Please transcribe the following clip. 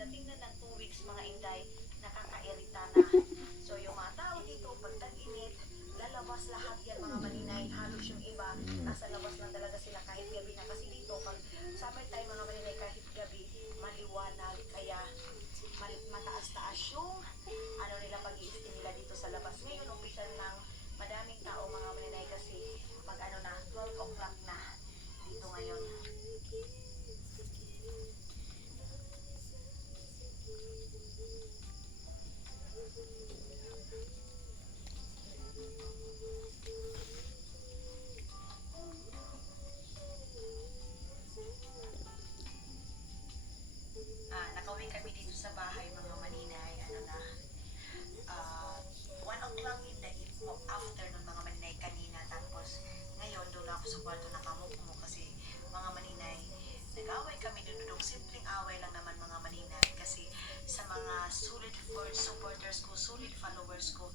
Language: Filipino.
pagdating na ng 2 weeks mga Inday, nakakairita na. So yung mga tao dito, pag tag-init, lalabas lahat yan mga maninay. Halos yung iba, nasa labas lang talaga sila kahit gabi na. Kasi dito, pag summertime mga maninay, kahit gabi, maliwanag. Kaya mataas-taas yung ano nila pag-i-stay nila dito sa labas. Ngayon, umpisa ng madaming tao mga maninay kasi mag-ano na, 12 o'clock na dito ngayon. Nakauwi kami dito sa bahay mga maninay, ano na, 1 o'clock in the afternoon mga maninay kanina. Tapos ngayon doon ako sa kwarto nakamukmo kasi mga maninay, nag-away kami dududong simpleng away lang naman mga maninay kasi sa mga solid supporters ko, solid followers ko,